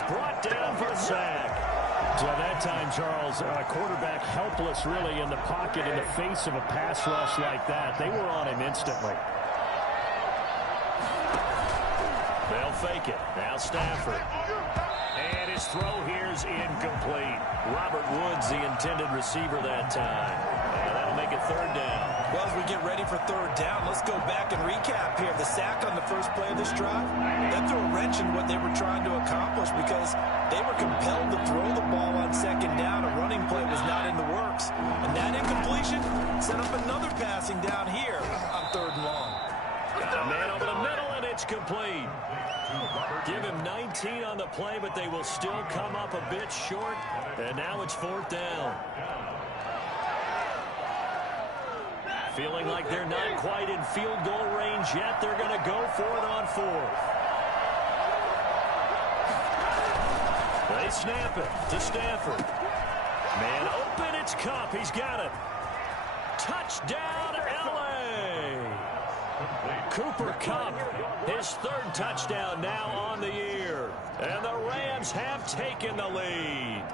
is brought down for a sack. So that time, Charles, quarterback helpless really in the pocket in the face of a pass rush like that. They were on him instantly. They'll fake it. Now Stafford. And his throw here's incomplete. Robert Woods, the intended receiver that time. And that'll make it third down. Well, as we get ready for third down, let's go back and recap here. The sack on the first play of this drive, that threw a wrench in what they were trying to accomplish because they were compelled to throw the ball on second down. A running play was not in the works. And that incompletion set up another passing down here on third and long. Got a man over the middle, and it's complete. Give him 19 on the play, but they will still come up a bit short. And now it's fourth down. Feeling like they're not quite in field goal range yet. They're going to go for it on fourth. They snap it to Stafford. Man open, it's Kupp. He's got it. Touchdown, L.A. Cooper Kupp, his third touchdown now on the year. And the Rams have taken the lead.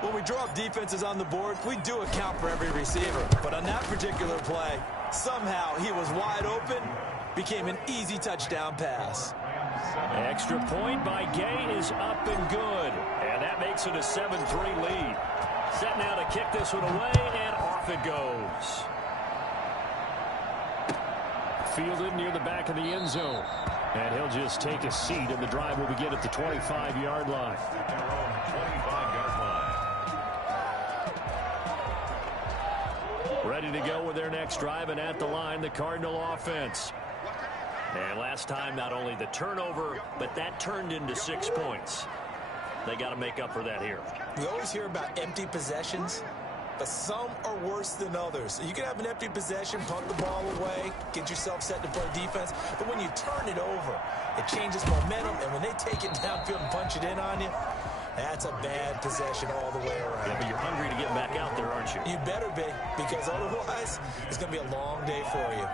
When we draw up defenses on the board, we do account for every receiver. But on that particular play, somehow he was wide open, became an easy touchdown pass. Extra point by Gay is up and good. And that makes it a 7-3 lead. Set now to kick this one away, and off it goes. Fielded near the back of the end zone. And he'll just take a seat, and the drive will begin at the 25-yard line. Ready to go with their next drive, and at the line, the Cardinal offense. And last time, not only the turnover, but that turned into 6 points. They got to make up for that here. We always hear about empty possessions, but some are worse than others. You can have an empty possession, punt the ball away, get yourself set to play defense, but when you turn it over, it changes momentum, and when they take it downfield and punch it in on you, that's a bad possession all the way around. Yeah, but you're hungry to get back out there, aren't you? You better be, because otherwise, it's going to be a long day for you.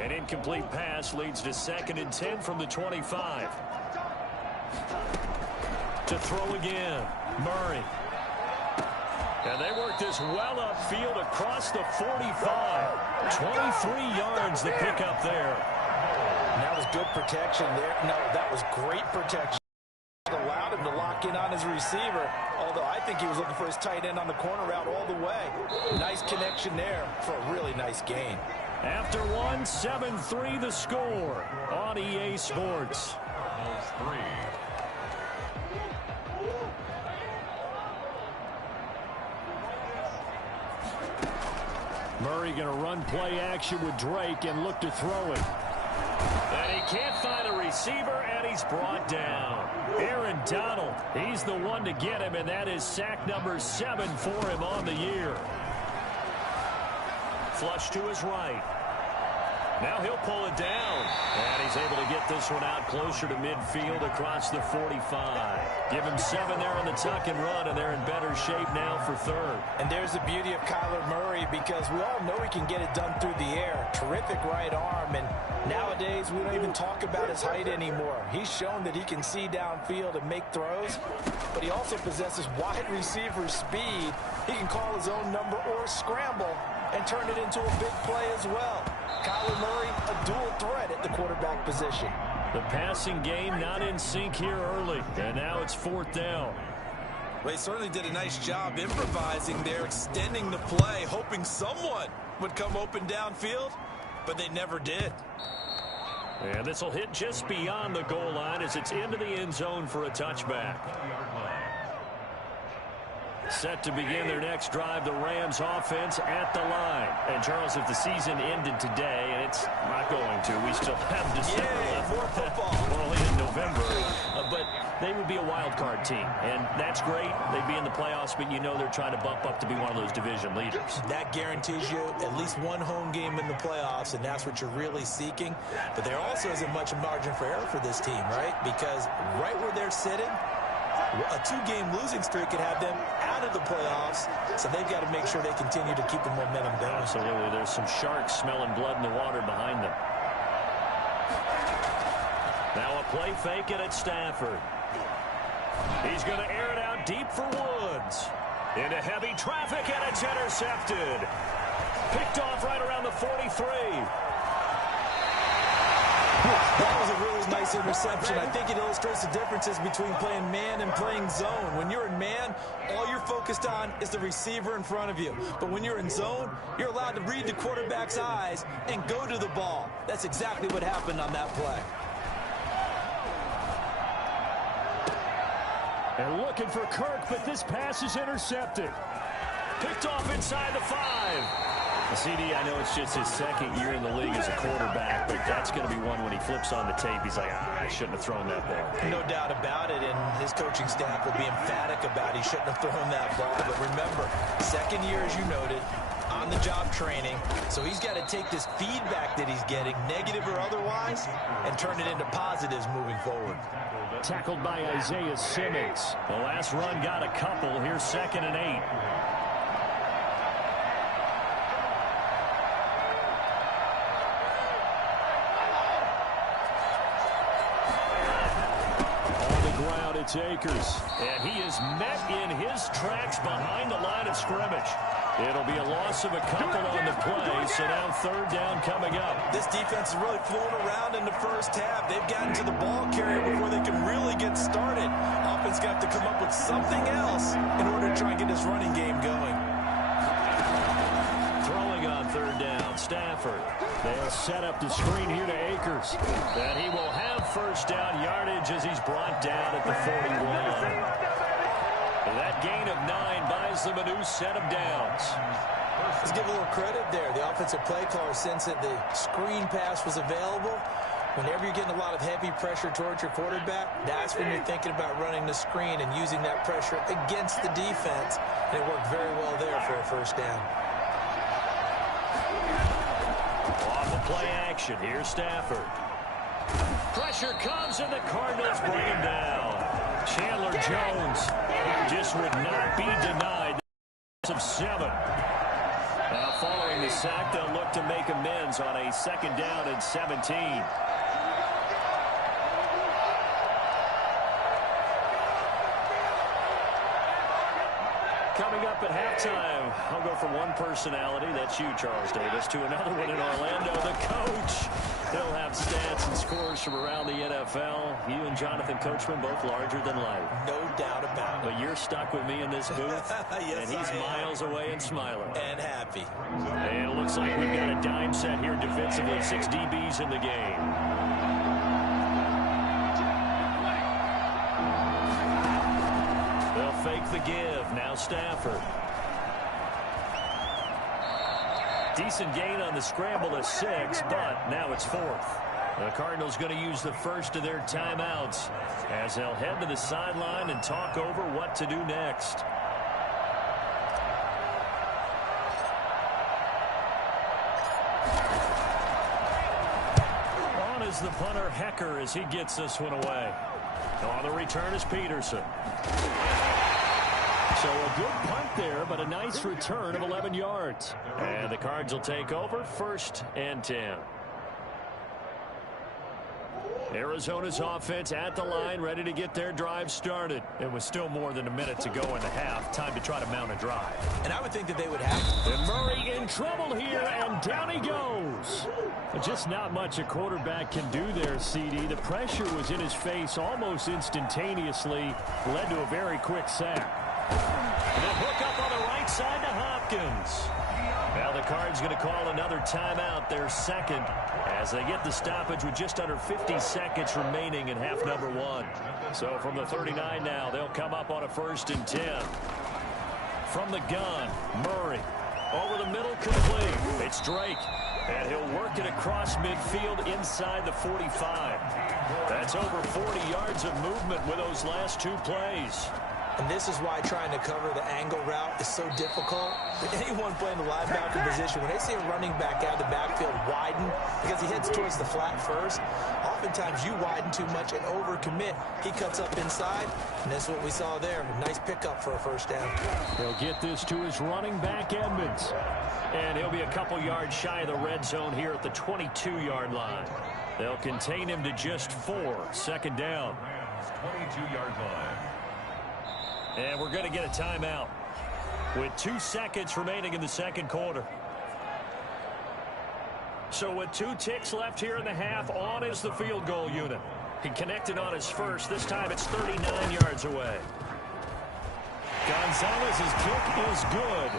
An incomplete pass leads to 2nd and 10 from the 25. To throw again, Murray. And they work this well upfield across the 45. 23 yards to pick up there. And that was good protection there. No, that was great protection. Allowed him to lock in on his receiver, although I think he was looking for his tight end on the corner route all the way. Nice connection there for a really nice gain. After one, 7-3 the score on EA Sports. Murray going to run play action with Drake and look to throw it. And he can't find a receiver, and he's brought down. Aaron Donald, he's the one to get him, and that is sack number 7 for him on the year. Flush to his right. Now he'll pull it down. And he's able to get this one out closer to midfield across the 45. Give him 7 there on the tuck and run, and they're in better shape now for third. And there's the beauty of Kyler Murray, because we all know he can get it done through the air. Terrific right arm, and nowadays we don't even talk about his height anymore. He's shown that he can see downfield and make throws, but he also possesses wide receiver speed. He can call his own number or scramble and turn it into a big play as well. Kyler Murray, a dual threat at the quarterback position. The passing game not in sync here early, and now it's 4th down. Well, he certainly did a nice job improvising there, extending the play, hoping someone would come open downfield, but they never did. And this will hit just beyond the goal line as it's into the end zone for a touchback. Set to begin their next drive, the Rams offense at the line. And, Charles, if the season ended today, and it's not going to, we still have December left. More football. We're only in November. But they would be a wild card team, and that's great. They'd be in the playoffs, but you know they're trying to bump up to be one of those division leaders. That guarantees you at least one home game in the playoffs, and that's what you're really seeking. But there also isn't much margin for error for this team, right? Because right where they're sitting, a 2-game losing streak could have them out of the playoffs, so they've got to make sure they continue to keep the momentum going. Absolutely. There's some sharks smelling blood in the water behind them. Now a play fake it at Stafford. He's going to air it out deep for Woods. Into heavy traffic, and it's intercepted. Picked off right around the 43. That was a really nice interception. I think it illustrates the differences between playing man and playing zone. When you're in man, all you're focused on is the receiver in front of you. But when you're in zone, you're allowed to read the quarterback's eyes and go to the ball. That's exactly what happened on that play. They're looking for Kirk, but this pass is intercepted. Picked off inside the 5. CD, I know it's just his second year in the league as a quarterback, but that's going to be one when he flips on the tape. He's like, I shouldn't have thrown that ball. No doubt about it, and his coaching staff will be emphatic about he shouldn't have thrown that ball. But remember, second year, as you noted, on-the-job training, so he's got to take this feedback that he's getting, negative or otherwise, and turn it into positives moving forward. Tackled by Isaiah Simmons. The last run got a couple. Here's 2nd and 8. It's Akers. And he is met in his tracks behind the line of scrimmage. It'll be a loss of a couple on the play, so now 3rd down coming up. This defense is really flown around in the first half. They've gotten to the ball carrier before they can really get started. Offense got to come up with something else in order to try and get this running game going. Throwing on 3rd down, Stafford. They'll set up the screen here to Akers. And he will have 1st down yardage as he's brought down at the 41. That gain of 9 buys them a new set of downs. Let's give a little credit there. The offensive play caller sensed that the screen pass was available. Whenever you're getting a lot of heavy pressure towards your quarterback, that's when you're thinking about running the screen and using that pressure against the defense. And it worked very well there for a 1st down. Off the play action, here's Stafford. Pressure comes, and the Cardinals bring him down. Chandler Jones just would not be denied of 7. Now, following the sack, they'll look to make amends on a 2nd down and 17. Coming up at halftime, I'll go from one personality, that's you, Charles Davis, to another one in Orlando, the coach. He'll have stats and scores from around the NFL. You and Jonathan Coachman both larger than life. No doubt about it. But you're stuck with me in this booth, yes, and he's miles away and smiling. And happy. And it looks like we've got a dime set here defensively, 6 DBs in the game. Fake the give. Now Stafford. Decent gain on the scramble to 6, but now it's 4th. The Cardinals going to use the 1st of their timeouts as they'll head to the sideline and talk over what to do next. On is the punter Hecker as he gets this one away. On the return is Peterson. So a good punt there, but a nice return of 11 yards. And the Cards will take over 1st and 10. Arizona's offense at the line, ready to get their drive started. It was still more than a minute to go in the half. Time to try to mount a drive. And I would think that they would have. And Murray in trouble here, and down he goes. But just not much a quarterback can do there, CD. The pressure was in his face almost instantaneously. Led to a very quick sack. And a hook up on the right side to Hopkins. Now the Cards going to call another timeout, their 2nd, as they get the stoppage with just under 50 seconds remaining in half number 1. So from the 39 now, they'll come up on a 1st and 10. From the gun, Murray. Over the middle, complete. It's Drake. And he'll work it across midfield inside the 45. That's over 40 yards of movement with those last 2 plays. And this is why trying to cover the angle route is so difficult. Anyone playing the linebacker position, when they see a running back out of the backfield widen because he heads towards the flat first, oftentimes you widen too much and overcommit. He cuts up inside, and that's what we saw there. A nice pickup for a first down. He'll get this to his running back, Edmonds. And he'll be a couple yards shy of the red zone here at the 22-yard line. They'll contain him to just 4. Second down. 22-yard line. And we're going to get a timeout with 2 seconds remaining in the second quarter. So with 2 ticks left here in the half, on is the field goal unit. He connected on his first. This time it's 39 yards away. Gonzalez's kick is good.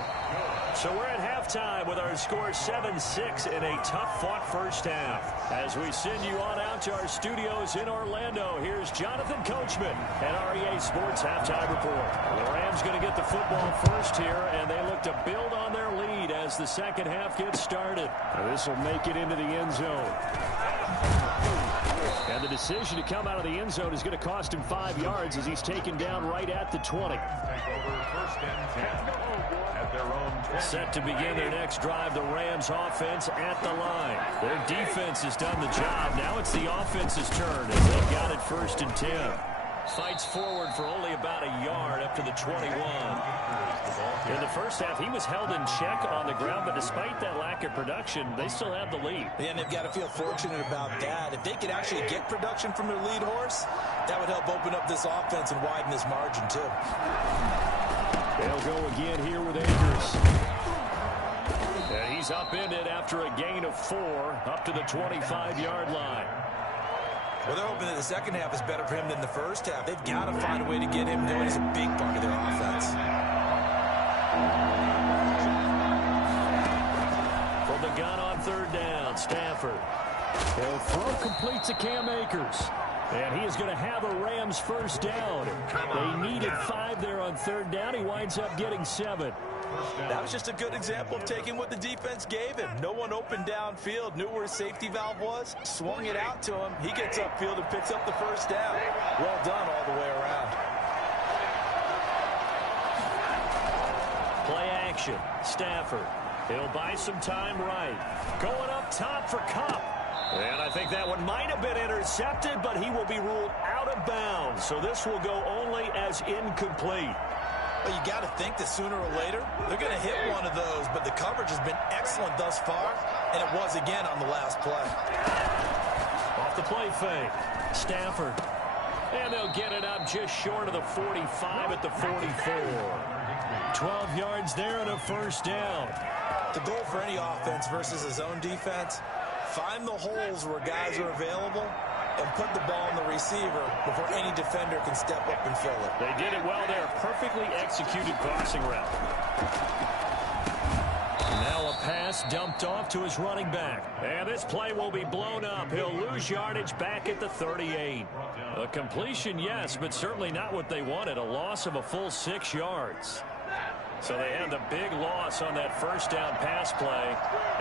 So we're at halftime with our score 7-6 in a tough-fought first half. As we send you on out to our studios in Orlando, here's Jonathan Coachman at REA Sports Halftime Report. The Rams going to get the football first here, and they look to build on their lead as the second half gets started. This will make it into the end zone. And the decision to come out of the end zone is going to cost him 5 yards as he's taken down right at the 20. First and 10 at their own 20. Set to begin their next drive, the Rams offense at the line. Their defense has done the job. Now it's the offense's turn as they've got it first and 10. Fights forward for only about a yard up to the 21. In the first half, he was held in check on the ground, but despite that lack of production, they still have the lead. And they've got to feel fortunate about that. If they could actually get production from their lead horse, that would help open up this offense and widen this margin, too. They'll go again here with Akers. And he's upended after a gain of 4 up to the 25-yard line. Well, they're hoping that the second half is better for him than the first half. They've got to find a way to get him going. He's a big part of their offense. From the gun on third down, Stafford. He'll throw complete to Cam Akers. And he is going to have a Rams first down. They needed 5 there on third down. He winds up getting 7. That was just a good example of taking what the defense gave him. No one opened downfield, knew where his safety valve was, swung it out to him. He gets upfield and picks up the first down. Well done all the way around. Play action. Stafford. He'll buy some time right. Going up top for Kupp. And I think that one might have been intercepted, but he will be ruled out of bounds. So this will go only as incomplete. Well, you got to think that sooner or later, they're going to hit one of those, but the coverage has been excellent thus far, and it was again on the last play. Off the play fake. Stafford. And they'll get it up just short of the 45 at the 44. 12 yards there and a first down. The goal for any offense versus a zone defense, find the holes where guys are available and put the ball in the receiver before any defender can step up and fill it. They did it well there. Perfectly executed crossing route. Now a pass dumped off to his running back. And this play will be blown up. He'll lose yardage back at the 38. A completion, yes, but certainly not what they wanted. A loss of a full 6 yards. So they had the big loss on that first down pass play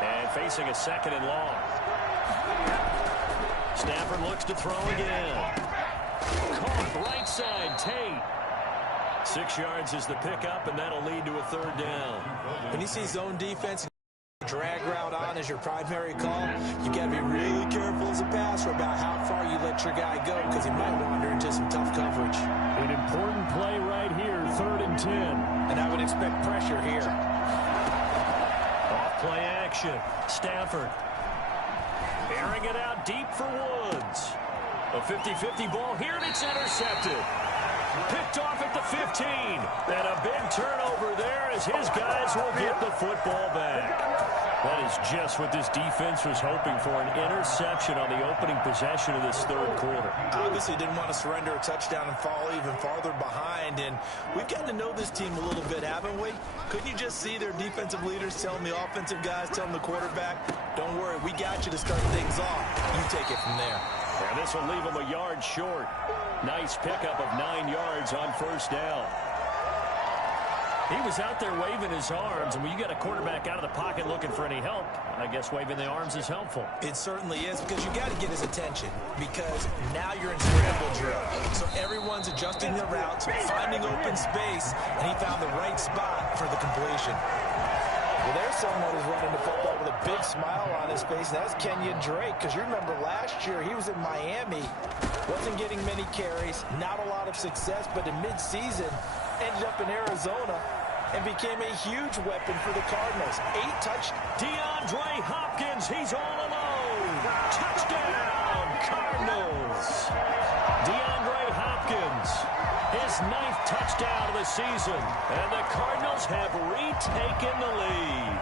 and facing a second and long. Stafford looks to throw again. Caught right side, Tate. 6 yards is the pickup, and that'll lead to a third down. When you see zone defense, drag route on as your primary call, you got to be really careful as a passer about how far you let your guy go because he might wander into some tough coverage. An important play right here, 3rd and 10. And I would expect pressure here. Off play action. Stafford. Airing it out deep for Woods. A 50-50 ball here, and it's intercepted. Picked off at the 15. And a big turnover there as his guys will get the football back. That is just what this defense was hoping for, an interception on the opening possession of this third quarter. Obviously didn't want to surrender a touchdown and fall even farther behind, and we've gotten to know this team a little bit, haven't we? Couldn't you just see their defensive leaders telling the offensive guys, telling the quarterback, don't worry, we got you to start things off. You take it from there. And this will leave him a yard short. Nice pickup of 9 yards on first down. He was out there waving his arms, and when you get a quarterback out of the pocket looking for any help, I guess waving the arms is helpful. It certainly is, because you got to get his attention, because now you're in scramble drill. So everyone's Everyone's adjusting their routes, finding open space, and he found the right spot for the completion. Well, there's someone who's running the football with a big smile on his face, and that's Kenyon Drake, because you remember last year he was in Miami, wasn't getting many carries, not a lot of success, but in midseason ended up in Arizona and became a huge weapon for the Cardinals. 8 touchdowns. DeAndre Hopkins, he's all alone. Touchdown, Cardinals. DeAndre Hopkins, his 9th touchdown of the season, and the Cardinals have retaken the lead.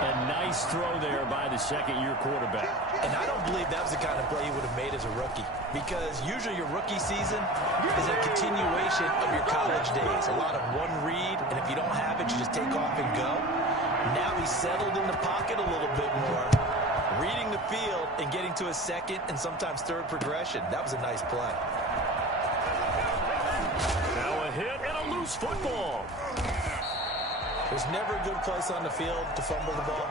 A nice throw there by the second-year quarterback. And I don't believe that was the kind of play he would have made as a rookie, because usually your rookie season is a continuation of your college days. A lot of one read, and if you don't have it, you just take off and go. Now he's settled in the pocket a little bit more, reading the field and getting to his second and sometimes third progression. That was a nice play. Now a hit and a loose football. There's never a good place on the field to fumble the ball.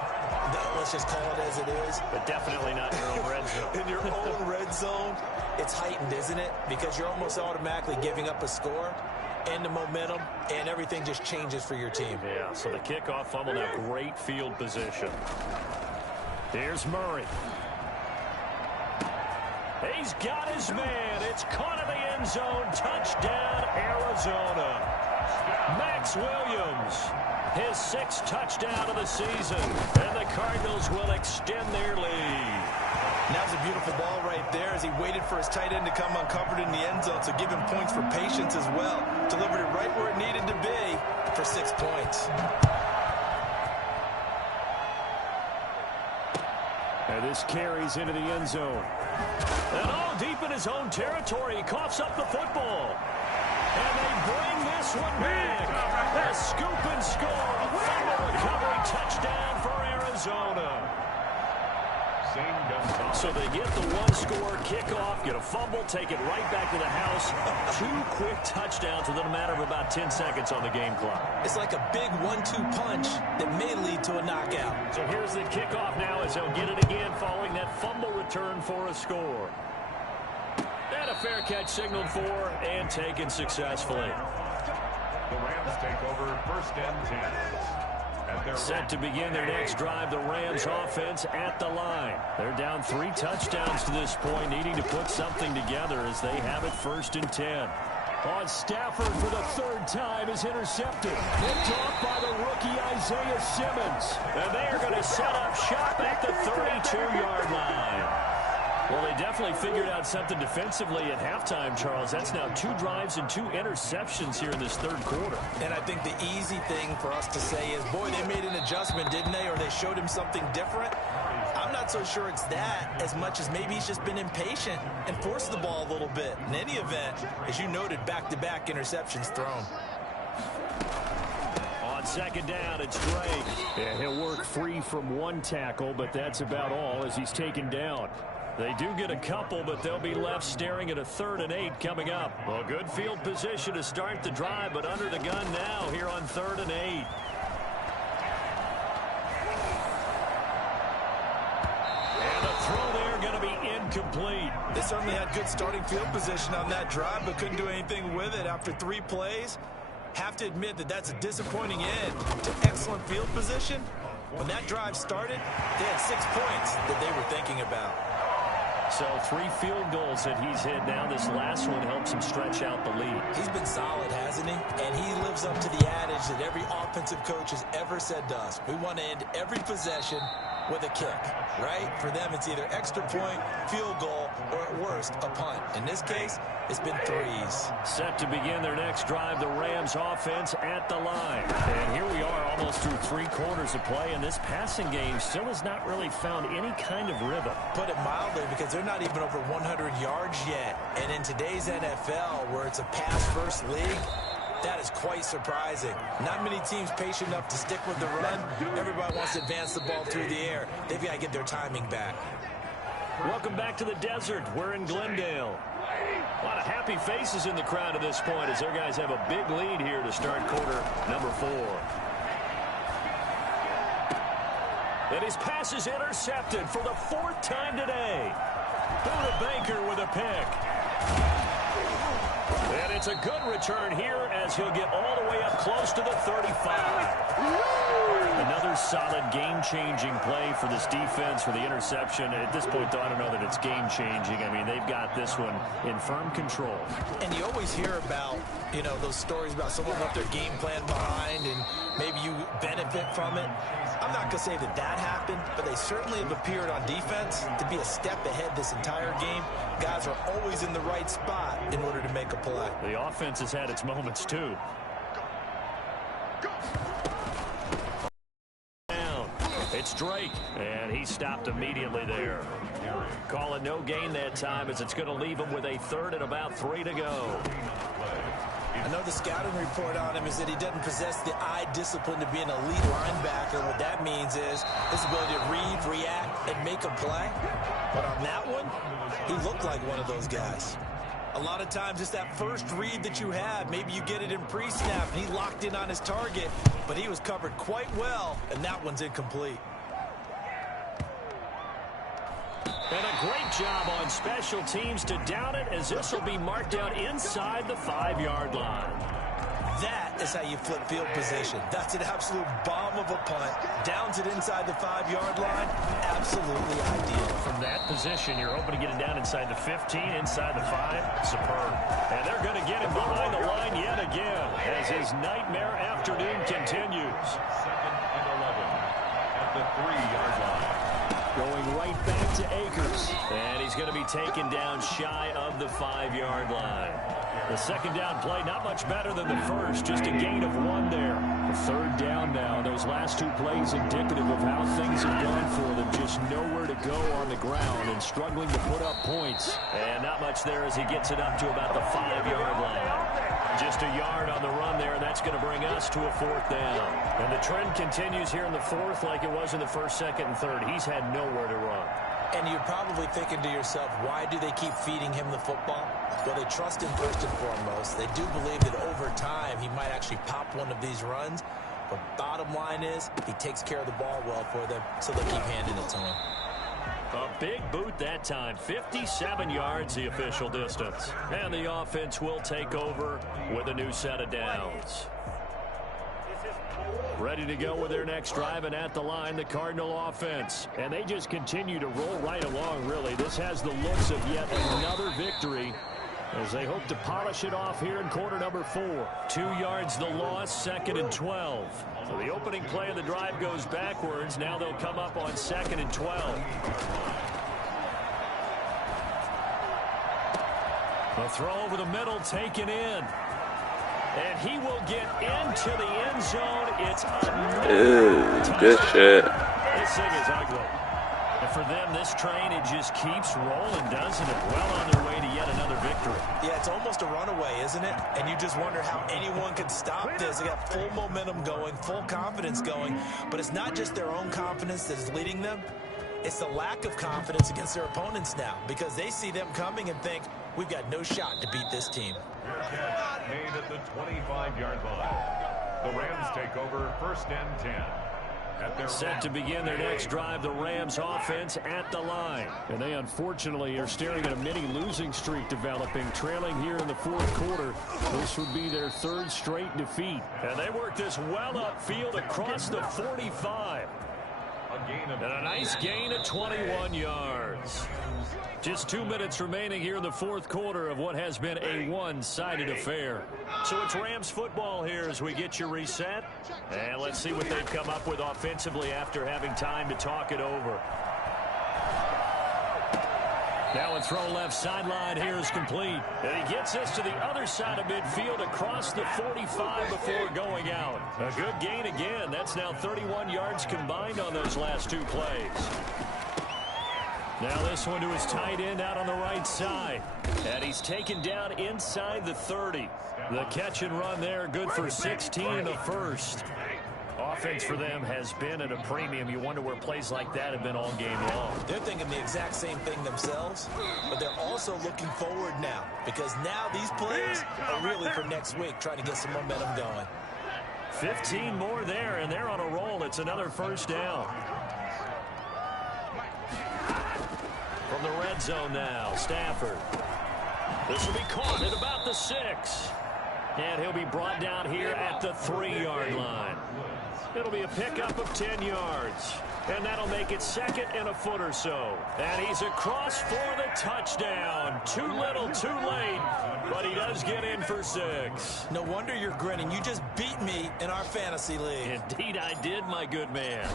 Let's just call it as it is. But definitely not in your own red zone. In your own red zone, it's heightened, isn't it? Because you're almost automatically giving up a score and the momentum, and everything just changes for your team. Yeah, so the kickoff fumble, now great field position. Here's Murray. He's got his man. It's caught in the end zone. Touchdown, Arizona. Max Williams, his 6th touchdown of the season, and the Cardinals will extend their lead. That was a beautiful ball right there as he waited for his tight end to come uncovered in the end zone, so give him points for patience as well. Delivered it right where it needed to be for 6 points. And this carries into the end zone. And all deep in his own territory, he coughs up the football. And they bring this one back. A scoop and score. A fumble recovery touchdown for Arizona. So they get the one-score kickoff, get a fumble, take it right back to the house. 2 quick touchdowns within a matter of about 10 seconds on the game clock. It's like a big 1-2 punch that may lead to a knockout. So here's the kickoff now as they'll get it again following that fumble return for a score. And a fair catch signaled for and taken successfully. The Rams take over 1st and 10. Set to begin their next drive, the Rams offense at the line. They're down 3 touchdowns to this point, needing to put something together as they have it 1st and 10. On Stafford for the 3rd time is intercepted. Picked off by the rookie Isaiah Simmons. And they are going to set up shop at the 32-yard line. Well, they definitely figured out something defensively at halftime, Charles. That's now 2 drives and 2 interceptions here in this 3rd quarter. And I think the easy thing for us to say is, boy, they made an adjustment, didn't they? Or they showed him something different. I'm not so sure it's that as much as maybe he's just been impatient and forced the ball a little bit. In any event, as you noted, back-to-back interceptions thrown. On 2nd down, it's Drake. Yeah, he'll work free from 1 tackle, but that's about all as he's taken down. They do get a couple, but they'll be left staring at a 3rd and 8 coming up. Well, good field position to start the drive, but under the gun now here on 3rd and 8. And the throw there going to be incomplete. They certainly had good starting field position on that drive, but couldn't do anything with it after 3 plays. Have to admit that that's a disappointing end to excellent field position. When that drive started, they had 6 points that they were thinking about. So 3 field goals that he's hit now. This last one helps him stretch out the lead. He's been solid, hasn't he? And he lives up to the adage that every offensive coach has ever said to us. We want to end every possession with a kick, right? For them, it's either extra point, field goal, or at worst, a punt. In this case, it's been 3s. Set to begin their next drive, the Rams offense at the line. And here we are almost through 3 quarters of play, and this passing game still has not really found any kind of rhythm. Put it mildly, because they're not even over 100 yards yet. And in today's NFL, where it's a pass-first league, that is quite surprising. Not many teams patient enough to stick with the run. Everybody wants to advance the ball through the air. They've got to get their timing back. Welcome back to the desert. We're in Glendale. A lot of happy faces in the crowd at this point as their guys have a big lead here to start quarter number 4. And his pass is intercepted for the 4th time today. Buda Baker with a pick. And it's a good return here as he'll get all the way up close to the 35. Another solid game-changing play for this defense for the interception. At this point, though, I don't know that it's game-changing. I mean, they've got this one in firm control. And you always hear about, you know, those stories about someone left their game plan behind and maybe you benefit from it. I'm not going to say that that happened, but they certainly have appeared on defense to be a step ahead this entire game. Guys are always in the right spot in order to make a play. The offense has had its moments, too. It's Drake, and he stopped immediately there. Calling no gain that time as it's going to leave him with a third and about 3 to go. I know the scouting report on him is that he doesn't possess the eye discipline to be an elite linebacker. What that means is his ability to read, react, and make a play. But on that one, he looked like one of those guys. A lot of times it's that first read that you have. Maybe you get it in pre-snap, and he locked in on his target, but he was covered quite well, and that one's incomplete. And a great job on special teams to down it, as this will be marked down inside the 5-yard line. That is how you flip field position. That's an absolute bomb of a punt. Downs it inside the 5-yard line. Absolutely ideal. From that position, you're hoping to get it down inside the 15, inside the 5. Superb. And they're going to get him behind the line yet again as his nightmare afternoon continues. 2nd and 11 at the 3-yard line. Going right back to Akers. And he's going to be taken down shy of the 5-yard line. The second down play, not much better than the first, just a gain of 1 there. A third down now. Those last 2 plays indicative of how things have gone for them. Just nowhere to go on the ground and struggling to put up points. And not much there as he gets it up to about the 5-yard line. Just a yard on the run there, and that's going to bring us to a 4th down. And the trend continues here in the 4th like it was in the 1st, 2nd, and 3rd. He's had nowhere to run. And you're probably thinking to yourself, why do they keep feeding him the football? Well, they trust him first and foremost. They do believe that over time he might actually pop one of these runs. But bottom line is he takes care of the ball well for them, so they keep handing it to him. A big boot that time. 57 yards the official distance. And the offense will take over with a new set of downs. Ready to go with their next drive, and at the line, the Cardinal offense. And they just continue to roll right along, really. This has the looks of yet another victory as they hope to polish it off here in quarter number 4. 2 yards the loss, 2nd and 12. So the opening play of the drive goes backwards. Now they'll come up on 2nd and 12. The throw over the middle taken in. And he will get into the end zone. It's good shit. This thing is ugly. And for them, this train, it just keeps rolling, doesn't it? Well on their way to yet another victory. Yeah, it's almost a runaway, isn't it? And you just wonder how anyone could stop this. They got full momentum going, full confidence going. But it's not just their own confidence that is leading them. It's the lack of confidence against their opponents now, because they see them coming and think, we've got no shot to beat this team. Catch made at the 25-yard line. The Rams take over 1st and 10. Set to begin their next drive, the Rams offense at the line. And they unfortunately are staring at a mini losing streak developing, trailing here in the 4th quarter. This would be their 3rd straight defeat. And they work this well upfield across the 45. And a nice gain of 21 yards. Just 2 minutes remaining here in the 4th quarter of what has been a one-sided affair. So it's Rams football here as we get you reset. And let's see what they've come up with offensively after having time to talk it over. Now a throw left sideline here is complete. And he gets us to the other side of midfield across the 45 before going out. A good gain again. That's now 31 yards combined on those last 2 plays. Now this one to his tight end out on the right side. And he's taken down inside the 30. The catch and run there, good for 16 in the 1st. Offense for them has been at a premium. You wonder where plays like that have been all game long. They're thinking the exact same thing themselves, but they're also looking forward now, because now these plays are really for next week, trying to get some momentum going. 15 more there, and they're on a roll. It's another 1st down. From the red zone now, Stafford. This will be caught at about the 6. And he'll be brought down here at the 3-yard line. It'll be a pickup of 10 yards. And that'll make it 2nd and a foot or so. And he's across for the touchdown. Too little, too late. But he does get in for 6. No wonder you're grinning. You just beat me in our fantasy league. Indeed I did, my good man.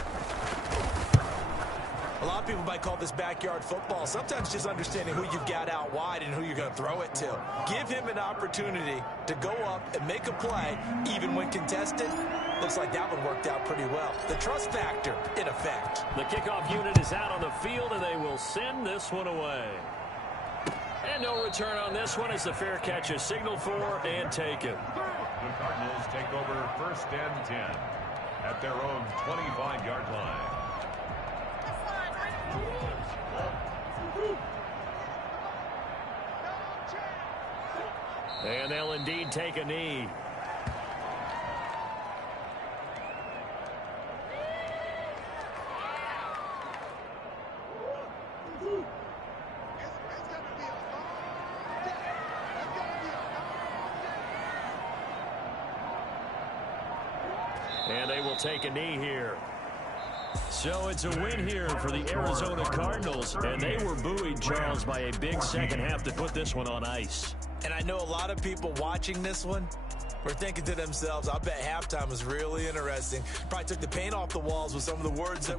A lot of people might call this backyard football. Sometimes just understanding who you've got out wide and who you're going to throw it to. Give him an opportunity to go up and make a play, even when contested. Looks like that one worked out pretty well. The trust factor in effect. The kickoff unit is out on the field, and they will send this one away. And no return on this one as the fair catch is signaled for and taken. The Cardinals take over 1st and 10 at their own 25-yard line. And they'll indeed take a knee. And they will take a knee here. So it's a win here for the Arizona Cardinals, and they were buoyed, Charles, by a big second half to put this one on ice. And I know a lot of people watching this one were thinking to themselves, I bet halftime was really interesting. Probably took the paint off the walls with some of the words that